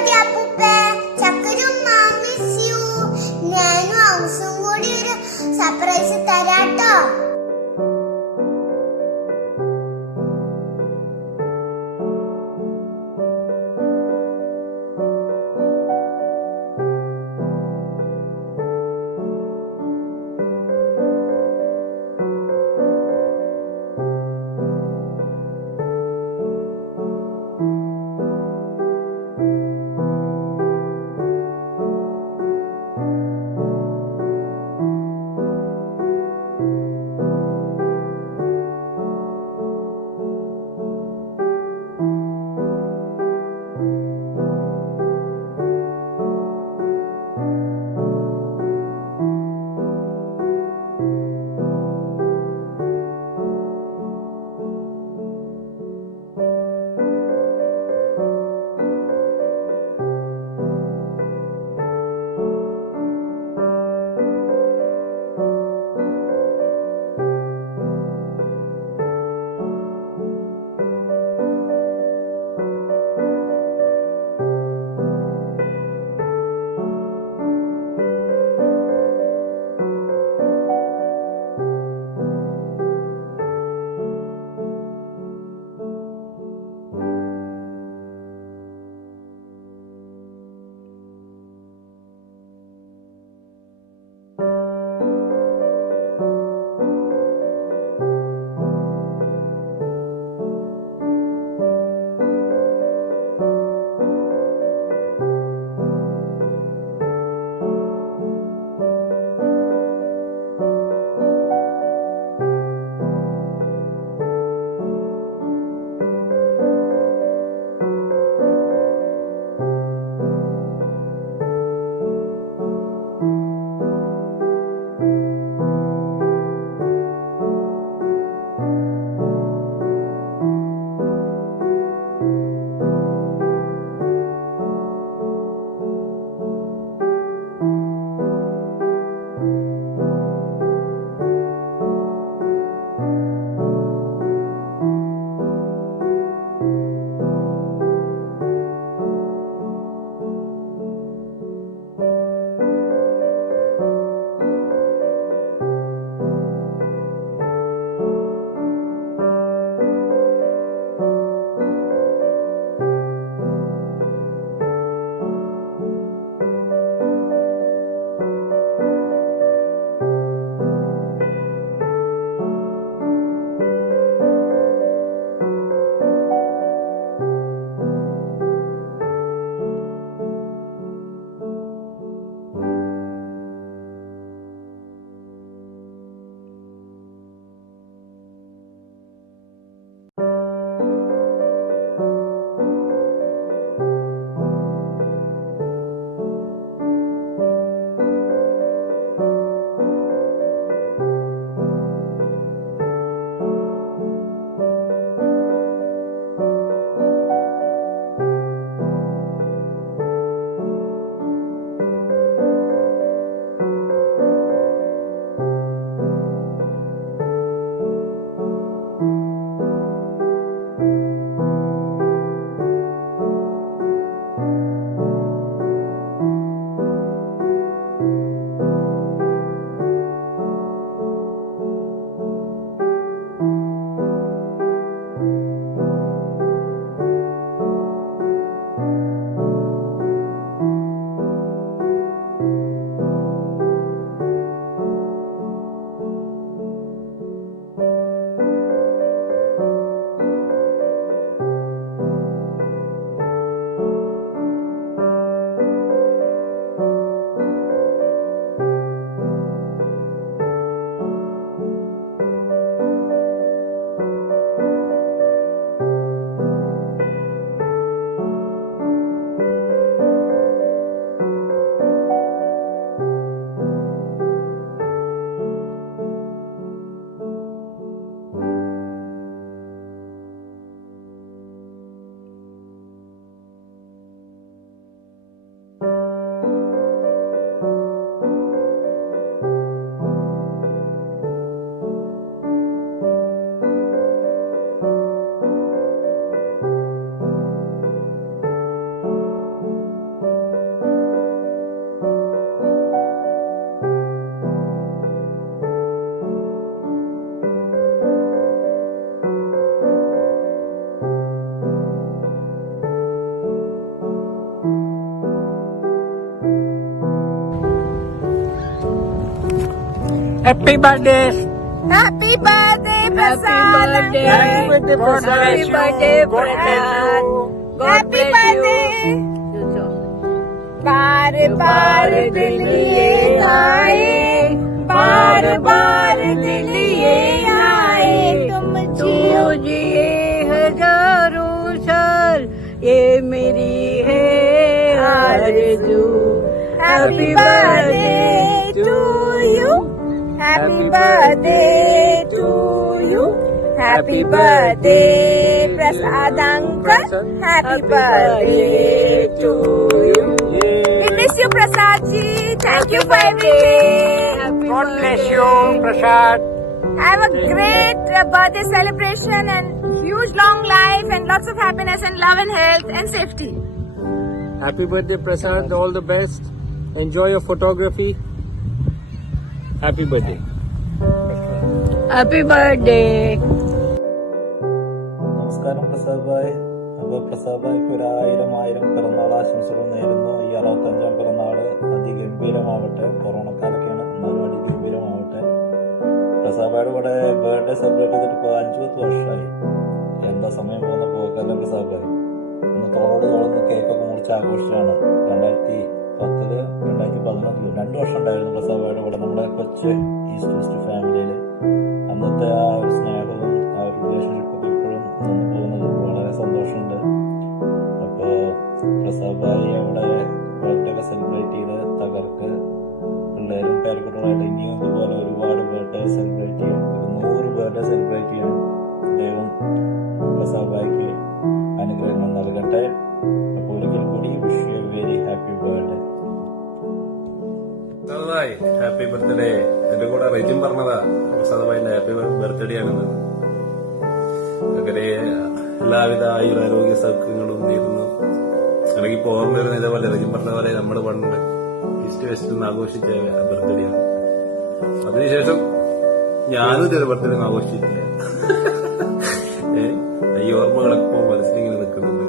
Birthday അപ്പൂപ്പേ. ചക്കരുമ്മ miss you. ഞാനും ഹൗസും കൂടി ഒരു സർപ്രൈസ് തരാട്ടോ. Happy birthday. Happy birthday, Prasad. Happy birthday, Prasad. Happy birthday, Prasad. Happy birthday. बार बार दिल ये आए, बार बार दिल ये आए, तुम जिए हजारों साल, ये मेरी है आरज़ू. Happy birthday to you. Happy birthday to you. Happy birthday, Prasad uncle. Happy birthday to you. We miss you, Prasad ji. Thank you for everything. God bless you, Prasad. Have a great birthday celebration and huge long life and lots of happiness and love and health and safety. Happy birthday, Prasad. All the best. Enjoy your photography. Happy birthday. Happy birthday. നമസ്കാരം പ്രസാദ് ഭായ്. അപ്പോൾ പ്രസാദ് ഭായ്ക്ക് 1000 പിറന്നാൾ ആശംസകൾ നേരുന്നു. ഈ 65ാം പിറന്നാള് അതിഗംഭീരമാവട്ടെ. കൊറോണക്കാരൊക്കെയാണ്, എന്നാലും അതിഗംഭീരമാവട്ടെ. പ്രസാദ് ഭായുടെ കൂടെ birthday celebrate ചെയ്തിട്ട് ഇപ്പോൾ 5-10 വർഷമായി. എന്താ സമയം പോകുന്ന പോക്കല്ല പ്രസാദ് ഭായ്. ഇന്ന് തോളോട് തോളന്ന് കേക്കൊക്കെ മുറിച്ച് ആഘോഷിച്ചാണ്. 2010, 2011 2 വർഷം ഉണ്ടായിരുന്നു പ്രസാദ് ഭായുടെ കൂടെ നമ്മുടെ കൊച്ചു ഈസ്റ്റ് വെസ്റ്റ് ഫാമിലിയിൽ. അന്നത്തെ ആ ഒരു സ്നേഹവും ആ ഒരു റിലേഷൻഷിപ്പൊക്കെ ഇപ്പോഴും പോകുന്നത് വളരെ സന്തോഷമുണ്ട്. അപ്പോൾ പ്രസാദ് ഭായി അവിടെ ബർത്ത്ഡേ ഒക്കെ സെലിബ്രേറ്റ് ചെയ്ത് തകർക്ക്. പിള്ളേരും പേരക്കുട്ടികളായിട്ട് ഇനിയും ഇതുപോലെ ഒരുപാട് ബർത്ത്ഡേ സെലിബ്രേറ്റ് ചെയ്യാൻ, 100 ബർത്ത്ഡേ സെലിബ്രേറ്റ് ചെയ്യാൻ ദൈവം പ്രസാദ് ഭായിക്ക് അനുഗ്രഹങ്ങൾ നൽകട്ടെ. അപ്പോൾ ഒരിക്കൽ കൂടി wish you very happy birthday. Happy birthday. എന്റെ കൂടെ റെജിൻ പറഞ്ഞതാ പ്രസാദ് ഭായിന്റെ ഹാപ്പി ബർത്ത്ഡേ ആണെന്ന്. അങ്ങനെ എല്ലാവിധ ആയുരാരോഗ്യ സൗഖ്യങ്ങളും നേരുന്നു. എനിക്കിപ്പോ ഓർമ്മ വരുന്ന ഇതേപോലെ റെജിൻ പറഞ്ഞ പോലെ നമ്മൾ പണ്ട് ഈസ്റ്റ് വെസ്റ്റ് നിന്ന് ആഘോഷിച്ച ബർത്ത്ഡേ ആണ്. അതിനുശേഷം ഞാനും ഇതൊരു ബർത്ത്ഡേ ഒന്നും ആഘോഷിച്ചിട്ടില്ല. ഈ ഓർമ്മകളൊക്കെ മനസ്സിലിങ്ങനെ നിൽക്കുന്നുണ്ട്.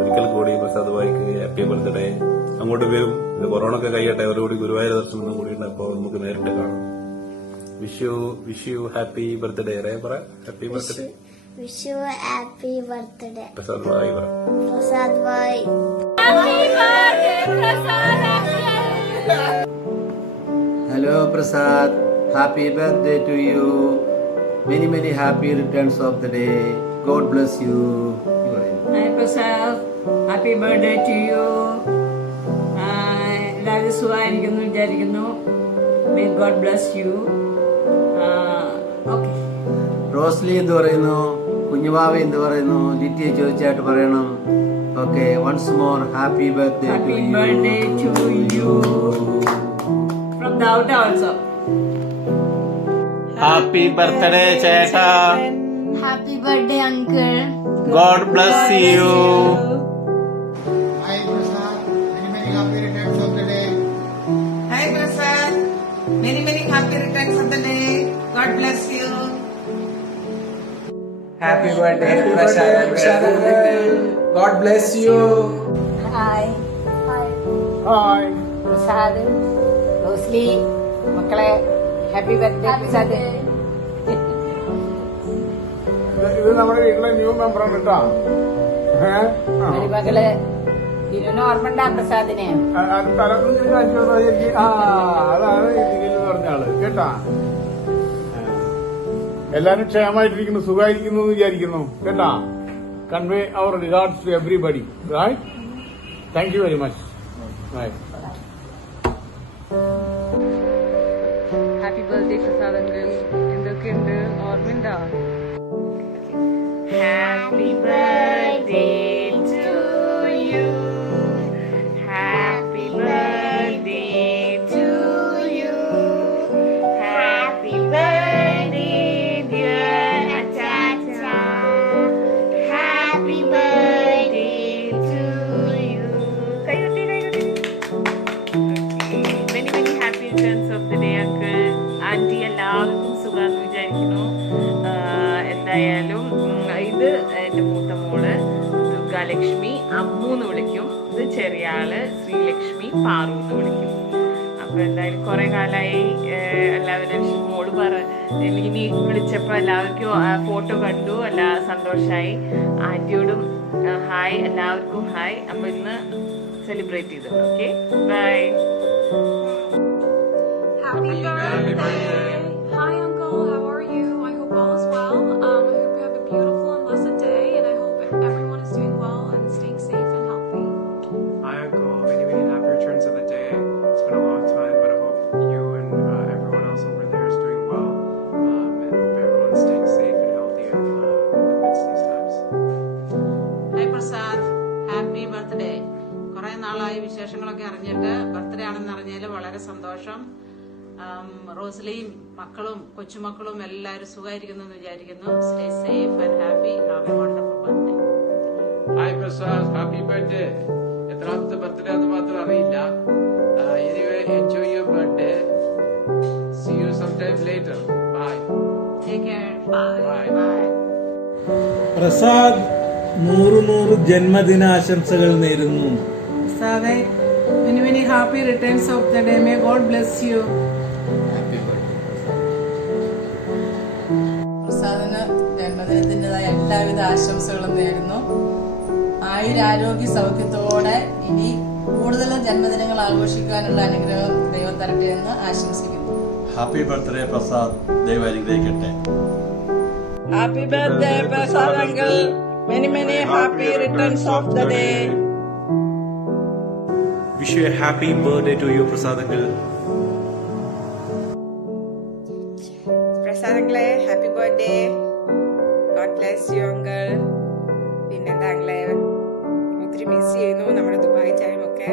ഒരിക്കൽ കൂടി പ്രസാദ് ഭായിക്ക് ഹാപ്പി ബർത്ത്ഡേ. അങ്ങോട്ട് വരും. ഇത് കൊറോണ ഒക്കെ കഴിയട്ടെ. അവരോട് ഗുരുവായൂർ ദർശനം കൂടി ഉണ്ട്. അപ്പോൾ നമുക്ക് നേരിട്ട് കാണാം. Wish you happy birthday. പറ happy birthday. Wish you a happy birthday. Prasad bhai പറ. Prasad bhai. Happy birthday, Prasad uncle. Hello Prasad, happy birthday to you. Many happy returns of the day. God bless you. Hi Prasad, happy birthday to you. എല്ലാവരും സുഖമായിരിക്കുന്നു വിചാരിക്കുന്നു. May God bless you. Okay. Rosily എന്ത് പറയുന്നു? കുഞ്ഞുവാവ എന്ത് പറയുന്നു? ലിറ്റിയെ ചോദിച്ചായിട്ട് പറയണം. Okay, once more happy birthday to Happy you. birthday to you. From Dauta also. Happy birthday ചേട്ടാ. Happy birthday uncle. God bless you. Hi Prasad, many happy returns of the day. Hi Prasad, many happy returns of the day. God bless you. Happy birthday Prasad. God bless you. Hi. Hi. Prasad, Rosily, മക്കളെ happy birthday Prasad. ഇത് നമ്മുടെ വീട്ടിലെ new മെമ്പറാണ് കേട്ടോ. മരുമകള് ഇതിന് ഓർമ്മ ഉണ്ടാ പ്രസാദിനെ? തലക്കുഞ്ഞിന് കാണിച്ചു അതാണ് ഇതിൽ പറഞ്ഞ ആള് കേട്ടാ. എല്ലാരും ക്ഷേമമായിട്ടിരിക്കുന്നു, സുഖമായിരിക്കുന്നു എന്ന് വിചാരിക്കുന്നു കേട്ടാ. Convey our regards to everybody. Right. Thank you very much. Right. Happy birthday Prasad uncle. എന്തൊക്കെയുണ്ട് ഓർമ്മയുണ്ടോ? Happy birthday to you. Happy birthday to you. Happy birthday, dear Achacha. Happy birthday to you. Many happy returns of the day, uncle. Auntie, എല്ലാവർക്കും സുഖാന്ന് വിചാരിക്കുന്നു. എന്തായാലും ഇത് എൻ്റെ മൂത്ത മോള് ദുർഗാലക്ഷ്മി, അമ്മു എന്ന് വിളിക്കും. ഇത് ചെറിയ ആള് ശ്രീലക്ഷ്മി, പാറു എന്ന് വിളിക്കും. അപ്പോൾ എന്തായാലും കുറേ കാലമായി എല്ലാവരും മോള് എനിക്ക് നീ വിളിച്ചപ്പോൾ എല്ലാവർക്കും ഫോട്ടോ കണ്ടു, എല്ലാ സന്തോഷമായി. ആൻറ്റിയോടും ഹായ്, എല്ലാവർക്കും ഹായ്. അപ്പോൾ ഇന്ന് സെലിബ്രേറ്റ് ചെയ്തു. Okay, bye. Happy birthday! Hi, Uncle. How are you? I hope all is well. I hope you have a beautiful and blessed day, and I hope everyone is doing well and staying safe and healthy. Hi, Uncle. Many, many happy returns of the day. It's been a long time, but I hope you and everyone else over there is doing well, and hope everyone's staying safe and healthy amidst these times. Hi, Prasad. Happy birthday. കുറേ നാളായി വിശേഷങ്ങളൊക്കെ അറിഞ്ഞിട്ട് birthday ആണെന്ന് അറിഞ്ഞാൽ വളരെ സന്തോഷം. റോസ്ലിയും മക്കളും കൊച്ചുമക്കളും എല്ലാവരും സുഖമായിരിക്കുന്നു എന്ന് വിചാരിക്കുന്നു. Stay safe and happy. Have a wonderful birthday. Hi Prasad, happy birthday. എത്രാമത്തെ ബർത്ത്ഡേ എന്ന് മാത്രം അറിയില്ല. Anyway enjoy your birthday. See you some time later. Bye. Take care. Bye. Bye. Prasad 100 ജന്മദിനാശംസകൾ നേരുന്നു. Prasad, many, many happy returns of the day. May God bless you. പ്രസാദിന് ജന്മദിനത്തിൻ്റെതായ എല്ലാവിധ ആശംസകളും നേരുന്നു. ആയുരാരോഗ്യ സൗഖ്യത്തോടെ ഇനി കൂടുതൽ ജന്മദിനങ്ങൾ ആഘോഷിക്കാനുള്ള അനുഗ്രഹം ദൈവം തരട്ടെ എന്ന് ആശംസിക്കുന്നു. ഹാപ്പി ബർത്ത്ഡേ പ്രസാദ്, ദൈവം അനുഗ്രഹിക്കട്ടെ. Happy birthday, Prasad uncle. Many, many happy returns of the day. Wish you a happy birthday to you, Prasad uncle. Prasad uncle, happy birthday. God bless you, uncle. പിന്നെന്താ അങ്ങളെ ഒത്തിരി മിസ് ചെയ്യുന്നു നമ്മുടെ Dubai ടൈമൊക്കെ.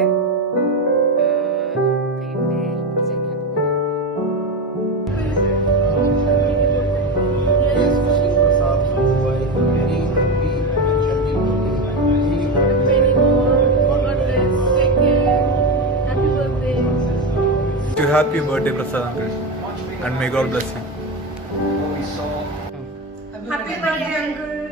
പിന്നെ Happy birthday, Prasad uncle, and may God bless you. Happy birthday, Uncle.